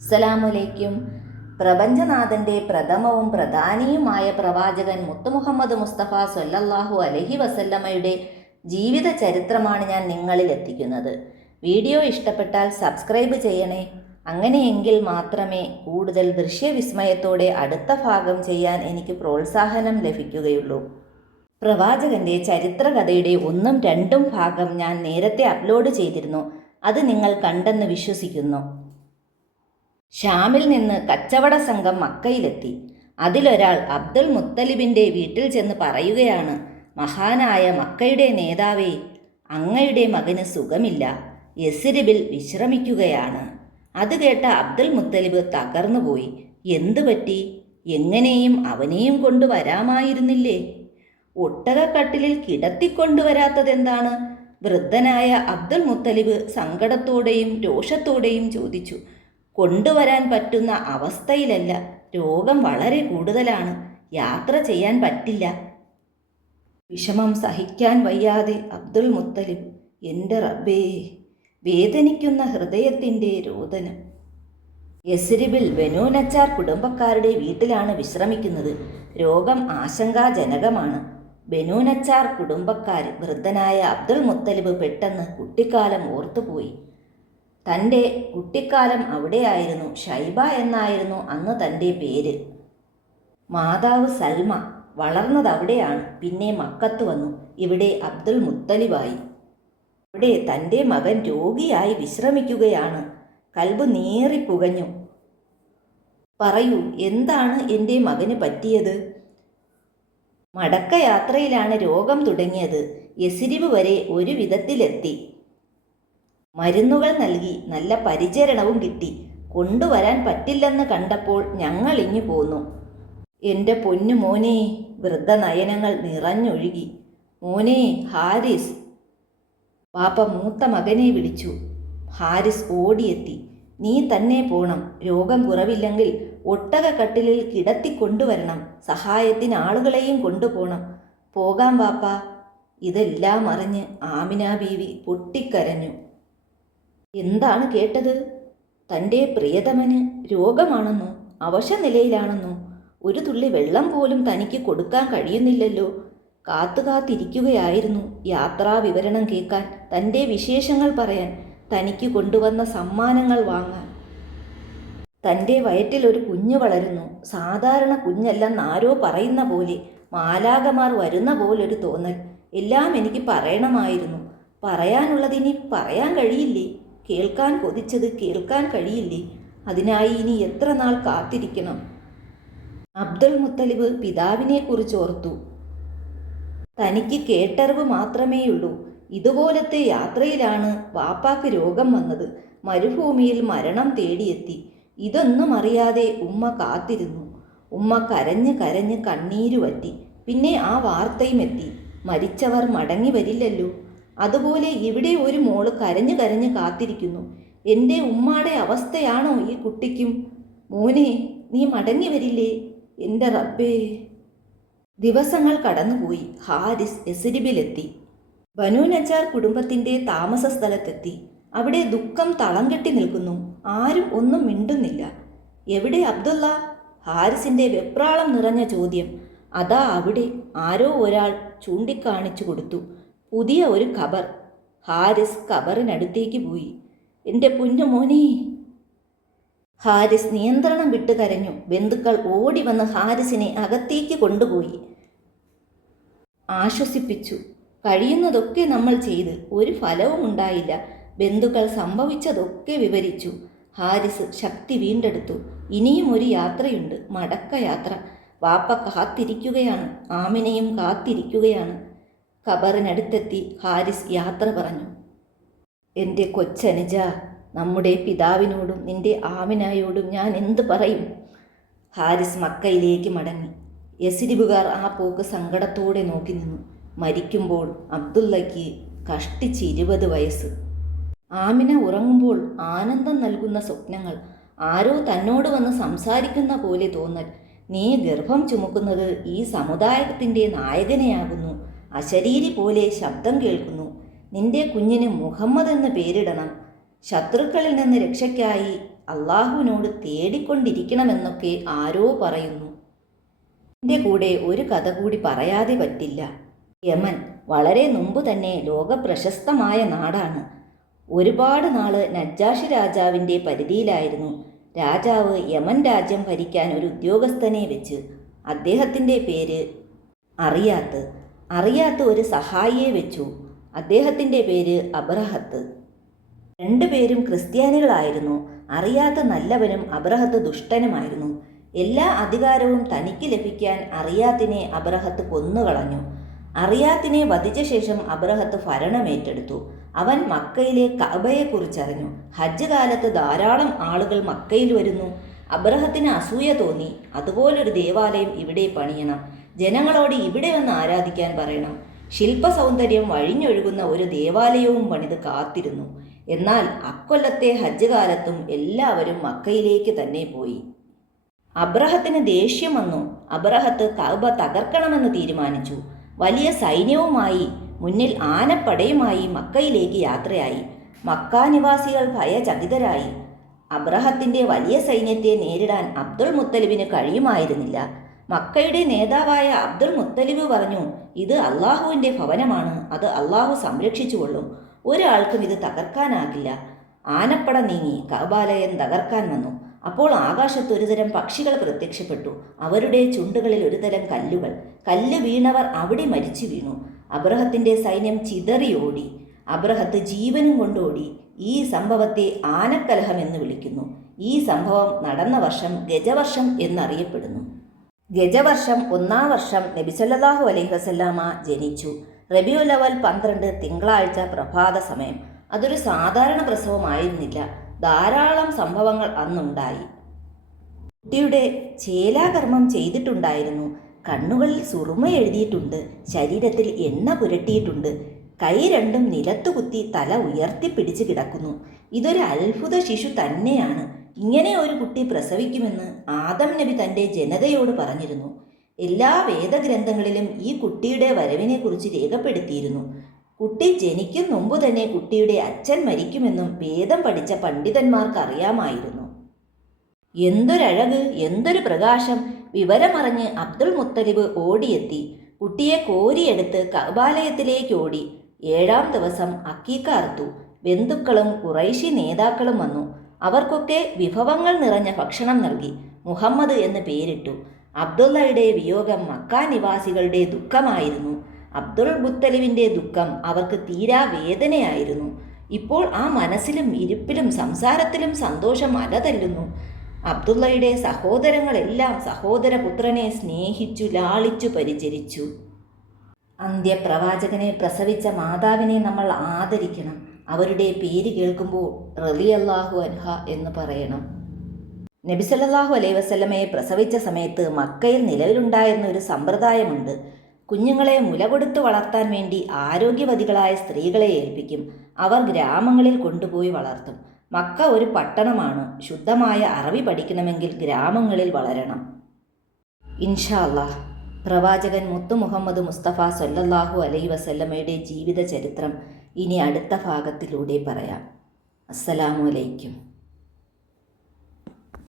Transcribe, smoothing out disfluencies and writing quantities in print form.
അസ്സലാമലൈക്കും. പ്രപഞ്ചനാഥൻ്റെ പ്രഥമവും പ്രധാനിയുമായ പ്രവാചകൻ മുത്തുമുഹമ്മദ് മുസ്തഫ സ്വല്ലല്ലാഹു അലൈഹി വസല്ലമയുടെ ജീവിത ചരിത്രമാണ് ഞാൻ നിങ്ങളിൽ എത്തിക്കുന്നത്. വീഡിയോ ഇഷ്ടപ്പെട്ടാൽ സബ്സ്ക്രൈബ് ചെയ്യണേ. അങ്ങനെയെങ്കിൽ മാത്രമേ കൂടുതൽ ദൃശ്യവിസ്മയത്തോടെ അടുത്ത ഭാഗം ചെയ്യാൻ എനിക്ക് പ്രോത്സാഹനം ലഭിക്കുകയുള്ളൂ. പ്രവാചകൻ്റെ ചരിത്രകഥയുടെ 1ഉം 2ഉം ഭാഗം ഞാൻ നേരത്തെ അപ്ലോഡ് ചെയ്തിരുന്നു. അത് നിങ്ങൾ കണ്ടെന്ന് വിശ്വസിക്കുന്നു. ഷാമിൽ നിന്ന് കച്ചവട സംഘം മക്കയിലെത്തി. അതിലൊരാൾ അബ്ദുൽ മുത്തലിബിൻ്റെ വീട്ടിൽ ചെന്ന് പറയുകയാണ്, മഹാനായ മക്കയുടെ നേതാവേ, അങ്ങയുടെ മകന് സുഖമില്ല, യസ്രിബിൽ വിശ്രമിക്കുകയാണ്. അത് കേട്ട അബ്ദുൽ മുത്തലിബ് തകർന്നുപോയി. എന്തു പറ്റി? എങ്ങനെയും അവനെയും കൊണ്ടുവരാമായിരുന്നില്ലേ? ഒട്ടകക്കട്ടിലിൽ കിടത്തിക്കൊണ്ടുവരാത്തതെന്താണ്? വൃദ്ധനായ അബ്ദുൽ മുത്തലിബ് സങ്കടത്തോടെയും രോഷത്തോടെയും ചോദിച്ചു. കൊണ്ടുവരാൻ പറ്റുന്ന അവസ്ഥയിലല്ല, രോഗം വളരെ കൂടുതലാണ്, യാത്ര ചെയ്യാൻ പറ്റില്ല. വിഷമം സഹിക്കാൻ വയ്യാതെ അബ്ദുൽ മുത്തലിബ്, എൻ്റെ റബ്ബേ, വേദനിക്കുന്ന ഹൃദയത്തിൻ്റെ രോദനം. യസ്രിബിൽ ബനൂ നജ്ജാർ കുടുംബക്കാരുടെ വീട്ടിലാണ് വിശ്രമിക്കുന്നത്. രോഗം ആശങ്കാജനകമാണ്. ബനൂ നജ്ജാർ കുടുംബക്കാർ വൃദ്ധനായ അബ്ദുൽ മുത്തലിബ് പെട്ടെന്ന് കുട്ടിക്കാലം ഓർത്തുപോയി. തൻ്റെ കുട്ടിക്കാലം അവിടെയായിരുന്നു. ഷൈബ എന്നായിരുന്നു അന്ന് തൻ്റെ പേര്. മാതാവ് സൽമ വളർന്നത് അവിടെയാണ്. പിന്നെ മക്കത്ത് വന്നു. ഇവിടെ അബ്ദുൽ മുത്തലിബായി. ഇവിടെ തൻ്റെ മകൻ രോഗിയായി വിശ്രമിക്കുകയാണ്. കൽബ് നീറിപ്പുകഞ്ഞു. പറയൂ, എന്താണ് എൻ്റെ മകന് പറ്റിയത്? മടക്കയാത്രയിലാണ് രോഗം തുടങ്ങിയത്. യസ്രിബ് വരെ ഒരു വിധത്തിലെത്തി. മരുന്നുകൾ നൽകി, നല്ല പരിചരണവും കിട്ടി. കൊണ്ടുവരാൻ പറ്റില്ലെന്ന് കണ്ടപ്പോൾ ഞങ്ങൾ ഇഞ്ഞു പോന്നു. എൻ്റെ പൊന്നു മോനെ, വൃദ്ധ നയനങ്ങൾ നിറഞ്ഞൊഴുകി. മോനെ ഹാരിസ്. പാപ്പ മൂത്ത മകനെ വിളിച്ചു. ഹാരിസ് ഓടിയെത്തി. നീ തന്നെ പോണം. രോഗം കുറവില്ലെങ്കിൽ ഒട്ടകക്കട്ടിലിൽ കിടത്തിക്കൊണ്ടുവരണം. സഹായത്തിന് ആളുകളെയും കൊണ്ടുപോകണം. പോകാം പാപ്പ. ഇതെല്ലാം അറിഞ്ഞ് ആമിന ബീവി പൊട്ടിക്കരഞ്ഞു. എന്താണ് കേട്ടത്? തൻ്റെ പ്രിയതമന് രോഗമാണെന്നോ? അവശനിലയിലാണെന്നോ? ഒരു തുള്ളി വെള്ളം പോലും തനിക്ക് കൊടുക്കാൻ കഴിയുന്നില്ലല്ലോ. കാത്തിരിക്കുകയായിരുന്നു യാത്രാ വിവരണം കേൾക്കാൻ, തൻ്റെ വിശേഷങ്ങൾ പറയാൻ, തനിക്ക് കൊണ്ടുവന്ന സമ്മാനങ്ങൾ വാങ്ങാൻ. തൻ്റെ വയറ്റിൽ ഒരു കുഞ്ഞ് വളരുന്നു. സാധാരണ കുഞ്ഞല്ലെന്ന് ആരോ പറയുന്ന പോലെ, മാലാകമാർ വരുന്ന പോലൊരു തോന്നൽ. എല്ലാം എനിക്ക് പറയണമായിരുന്നു. പറയാനുള്ളതിനി പറയാൻ കഴിയില്ലേ? കേൾക്കാൻ കൊതിച്ചത് കേൾക്കാൻ കഴിയില്ലേ? അതിനായി ഇനി എത്ര നാൾ കാത്തിരിക്കണം? അബ്ദുൽ മുത്തലിബ് പിതാവിനെക്കുറിച്ച് ഓർത്തു. തനിക്ക് കേട്ടറിവ് മാത്രമേയുള്ളൂ. ഇതുപോലത്തെ യാത്രയിലാണ് വാപ്പാക്ക് രോഗം വന്നത്. മരുഭൂമിയിൽ മരണം തേടിയെത്തി. ഇതൊന്നും അറിയാതെ ഉമ്മ കാത്തിരുന്നു. ഉമ്മ കരഞ്ഞ് കരഞ്ഞ് കണ്ണീര് വറ്റി. പിന്നെ ആ വാർത്തയും എത്തി, മരിച്ചവർ മടങ്ങി വരില്ലല്ലോ. അതുപോലെ ഇവിടെ ഒരു മോള് കരഞ്ഞു കരഞ്ഞ് കാത്തിരിക്കുന്നു. എൻ്റെ ഉമ്മാടെ അവസ്ഥയാണോ ഈ കുട്ടിക്കും? മോനെ, നീ മടങ്ങി വരില്ലേ? എൻ്റെ റബ്ബേ. ദിവസങ്ങൾ കടന്നുപോയി. ഹാരിസ് യസ്രിബിലെത്തി. ബനൂ നജ്ജാർ കുടുംബത്തിൻ്റെ താമസ സ്ഥലത്തെത്തി. അവിടെ ദുഃഖം തളം കെട്ടി നിൽക്കുന്നു. ആരും ഒന്നും മിണ്ടുന്നില്ല. എവിടെ അബ്ദുള്ള? ഹാരിസിൻ്റെ വെപ്രാളം നിറഞ്ഞ ചോദ്യം. അതാ അവിടെ. ആരോ ഒരാൾ ചൂണ്ടിക്കാണിച്ചു കൊടുത്തു. പുതിയ ഒരു ഖബർ. ഹാരിസ് ഖബറിനടുത്തേക്ക് പോയി. എൻ്റെ പൊന്നു മോനെ. ഹാരിസ് നിയന്ത്രണം വിട്ട് കരഞ്ഞു. ബന്ധുക്കൾ ഓടി വന്ന് ഹാരിസിനെ അകത്തേക്ക് കൊണ്ടുപോയി. ആശ്വസിപ്പിച്ചു. കഴിയുന്നതൊക്കെ നമ്മൾ ചെയ്ത് ഒരു ഫലവും ഉണ്ടായില്ല. ബന്ധുക്കൾ സംഭവിച്ചതൊക്കെ വിവരിച്ചു. ഹാരിസ് ശക്തി വീണ്ടെടുത്തു. ഇനിയും ഒരു യാത്രയുണ്ട്, മടക്കയാത്ര. വാപ്പ കാത്തിരിക്കുകയാണ്, ആമിനയും കാത്തിരിക്കുകയാണ്. ഖബറിനടുത്തെത്തി ഹാരിസ് യാത്ര പറഞ്ഞു. എൻ്റെ കൊച്ചനുജ, നമ്മുടെ പിതാവിനോടും നിന്റെ ആമിനായോടും ഞാൻ എന്ത് പറയും? ഹാരിസ് മക്കയിലേക്ക് മടങ്ങി. യസ്രിബുകാർ ആ പോക്ക് സങ്കടത്തോടെ നോക്കി നിന്നു. മരിക്കുമ്പോൾ അബ്ദുള്ളയ്ക്ക് കഷ്ടിച്ച് 20 വയസ്സ്. ആമിന ഉറങ്ങുമ്പോൾ ആനന്ദം നൽകുന്ന സ്വപ്നങ്ങൾ. ആരോ തന്നോട് വന്ന് സംസാരിക്കുന്ന പോലെ തോന്നൽ. നീ ഗർഭം ചുമക്കുന്നത് ഈ സമുദായത്തിൻ്റെ നായകനെയാകുന്നു. അശരീരി പോലെ ശബ്ദം കേൾക്കുന്നു. നിന്റെ കുഞ്ഞിന് മുഹമ്മദ് എന്ന് പേരിടണം. ശത്രുക്കളിൽ നിന്ന് രക്ഷയ്ക്കായി അള്ളാഹുവിനോട് തേടിക്കൊണ്ടിരിക്കണമെന്നൊക്കെ ആരോ പറയുന്നു. എൻ്റെ കൂടെ ഒരു കഥ കൂടി പറയാതെ പറ്റില്ല. യമൻ വളരെ മുമ്പ് തന്നെ ലോകപ്രശസ്തമായ നാടാണ്. ഒരുപാട് നാള് നജ്ജാഷി രാജാവിൻ്റെ പരിധിയിലായിരുന്നു. രാജാവ് യമൻ രാജ്യം ഭരിക്കാൻ ഒരു ഉദ്യോഗസ്ഥനെ വെച്ച്. അദ്ദേഹത്തിൻ്റെ പേര് അറിയാത്ത്. അറിയാത്ത് ഒരു സഹായിയെ വെച്ചു. അദ്ദേഹത്തിൻ്റെ പേര് അബ്രഹത്ത്. രണ്ടുപേരും ക്രിസ്ത്യാനികളായിരുന്നു. അറിയാത്ത നല്ലവനും അബ്രഹത്ത് ദുഷ്ടനുമായിരുന്നു. എല്ലാ അധികാരവും തനിക്ക് ലഭിക്കാൻ അറിയാത്തിനെ അബ്രഹത്ത് കൊന്നുകളഞ്ഞു. അറിയാത്തിനെ വധിച്ച ശേഷം അബ്രഹത്ത് ഭരണമേറ്റെടുത്തു. അവൻ മക്കയിലെ കഅബയെക്കുറിച്ചറിഞ്ഞു. ഹജ്ജ് കാലത്ത് ധാരാളം ആളുകൾ മക്കയിൽ വരുന്നു. അബ്രഹത്തിന് അസൂയ തോന്നി. അതുപോലൊരു ദേവാലയം ഇവിടെ പണിയണം. ജനങ്ങളോട് ഇവിടെ വന്ന് ആരാധിക്കാൻ പറയണം. ശില്പസൗന്ദര്യം വഴിഞ്ഞൊഴുകുന്ന ഒരു ദേവാലയവും പണിത് കാത്തിരുന്നു. എന്നാൽ അക്കൊല്ലത്തെ ഹജ്ജ് കാലത്തും എല്ലാവരും മക്കയിലേക്ക് തന്നെ പോയി. അബ്രഹത്തിന് ദേഷ്യം വന്നു. അബ്രഹത്ത് കഅബ തകർക്കണമെന്ന് തീരുമാനിച്ചു. വലിയ സൈന്യവുമായി മുന്നിൽ ആനപ്പടയുമായി മക്കയിലേക്ക് യാത്രയായി. മക്കാനിവാസികൾ ഭയചകിതരായി. അബ്രഹത്തിൻ്റെ വലിയ സൈന്യത്തെ നേരിടാൻ അബ്ദുൾ മുത്തലിബിന് കഴിയുമായിരുന്നില്ല. മക്കയുടെ നേതാവായ അബ്ദുൾ മുത്തലിബ് പറഞ്ഞു, ഇത് അള്ളാഹുവിൻ്റെ ഭവനമാണ്, അത് അള്ളാഹു സംരക്ഷിച്ചുകൊള്ളും, ഒരാൾക്കും ഇത് തകർക്കാനാകില്ല. ആനപ്പട നീങ്ങി കഅബാലയം തകർക്കാൻ വന്നു. അപ്പോൾ ആകാശത്ത് ഒരുതരം പക്ഷികൾ പ്രത്യക്ഷപ്പെട്ടു. അവരുടെ ചുണ്ടുകളിൽ ഒരുതരം കല്ലുകൾ. കല്ല് വീണവർ അവിടെ മരിച്ചു വീണു. അബ്രഹത്തിൻ്റെ സൈന്യം ചിതറിയോടി. അബ്രഹത്ത് ജീവനും കൊണ്ടോടി. ഈ സംഭവത്തെ ആനക്കലഹം എന്ന് വിളിക്കുന്നു. ഈ സംഭവം നടന്ന വർഷം ഗജവർഷം എന്നറിയപ്പെടുന്നു. ഗജവർഷം 1-ാം വർഷം നബി സല്ലല്ലാഹു അലൈഹി വസല്ലമ ജനിച്ചു. റബീഉൽ അവൽ 12 തിങ്കളാഴ്ച പ്രഭാത സമയം. അതൊരു സാധാരണ പ്രസവമായിരുന്നില്ല. ധാരാളം സംഭവങ്ങൾ അന്നുണ്ടായി. കുട്ടിയുടെ ചേലാകർമ്മം ചെയ്തിട്ടുണ്ടായിരുന്നു. കണ്ണുകളിൽ സുറുമ എഴുതിയിട്ടുണ്ട്. ശരീരത്തിൽ എണ്ണ പുരട്ടിയിട്ടുണ്ട്. കൈ രണ്ടും നിലത്തു കുത്തി തല ഉയർത്തിപ്പിടിച്ച് കിടക്കുന്നു. ഇതൊരു അത്ഭുത ശിശു തന്നെയാണ്. ഇങ്ങനെ ഒരു കുട്ടി പ്രസവിക്കുമെന്ന് ആദം നബി തൻ്റെ ജനതയോട് പറഞ്ഞിരുന്നു. എല്ലാ വേദഗ്രന്ഥങ്ങളിലും ഈ കുട്ടിയുടെ വരവിനെക്കുറിച്ച് രേഖപ്പെടുത്തിയിരുന്നു. കുട്ടി ജനിക്കും മുമ്പ് തന്നെ കുട്ടിയുടെ അച്ഛൻ മരിക്കുമെന്നും വേദം പഠിച്ച പണ്ഡിതന്മാർക്ക് അറിയാമായിരുന്നു. എന്തൊരഴക്, എന്തൊരു പ്രകാശം! വിവരമറിഞ്ഞ് അബ്ദുൾ മുത്തലിബ് ഓടിയെത്തി. കുട്ടിയെ കോരിയെടുത്ത് കഅബാലയത്തിലേക്ക് ഓടി. 7-ാം ദിവസം അക്കീക്ക അറുത്തു. ബന്ധുക്കളും ഖുറൈശി നേതാക്കളും വന്നു. അവർക്കൊക്കെ വിഭവങ്ങൾ നിറഞ്ഞ ഭക്ഷണം നൽകി. മുഹമ്മദ് എന്ന് പേരിട്ടു. അബ്ദുള്ളയുടെ വിയോഗം മക്ക നിവാസികളുടെ ദുഃഖമായിരുന്നു. അബ്ദുൾ മുത്തലിബിൻ്റെ ദുഃഖം അവർക്ക് തീരാ വേദനയായിരുന്നു. ഇപ്പോൾ ആ മനസ്സിലും ഇരിപ്പിലും സംസാരത്തിലും സന്തോഷം അലതല്ലുന്നു. അബ്ദുള്ളയുടെ സഹോദരങ്ങളെല്ലാം സഹോദരപുത്രനെ സ്നേഹിച്ചു ലാളിച്ചു പരിചരിച്ചു. അന്ത്യപ്രവാചകനെ പ്രസവിച്ച മാതാവിനെ നമ്മൾ ആദരിക്കണം. അവരുടെ പേര് കേൾക്കുമ്പോൾ റളിയല്ലാഹു അൻഹ എന്ന് പറയണം. നബി സല്ലല്ലാഹു അലൈഹി വസല്ലമയെ പ്രസവിച്ച സമയത്ത് മക്കയിൽ നിലവിലുണ്ടായിരുന്ന ഒരു സമ്പ്രദായമുണ്ട്. കുഞ്ഞുങ്ങളെ മുല കൊടുത്ത് വളർത്താൻ വേണ്ടി ആരോഗ്യവതികളായ സ്ത്രീകളെ ഏൽപ്പിക്കും. അവർ ഗ്രാമങ്ങളിൽ കൊണ്ടുപോയി വളർത്തും. മക്ക ഒരു പട്ടണമാണ്. ശുദ്ധമായ അറബി പഠിക്കണമെങ്കിൽ ഗ്രാമങ്ങളിൽ വളരണം. ഇൻഷാ അല്ലാഹ് പ്രവാചകൻ മുത്തു മുഹമ്മദ് മുസ്തഫ സല്ലല്ലാഹു അലൈഹി വസല്ലമയുടെ ജീവിത ചരിത്രം ഇനി അടുത്ത ഭാഗത്തിലൂടെ പറയാം. അസ്സലാമു അലൈക്കും.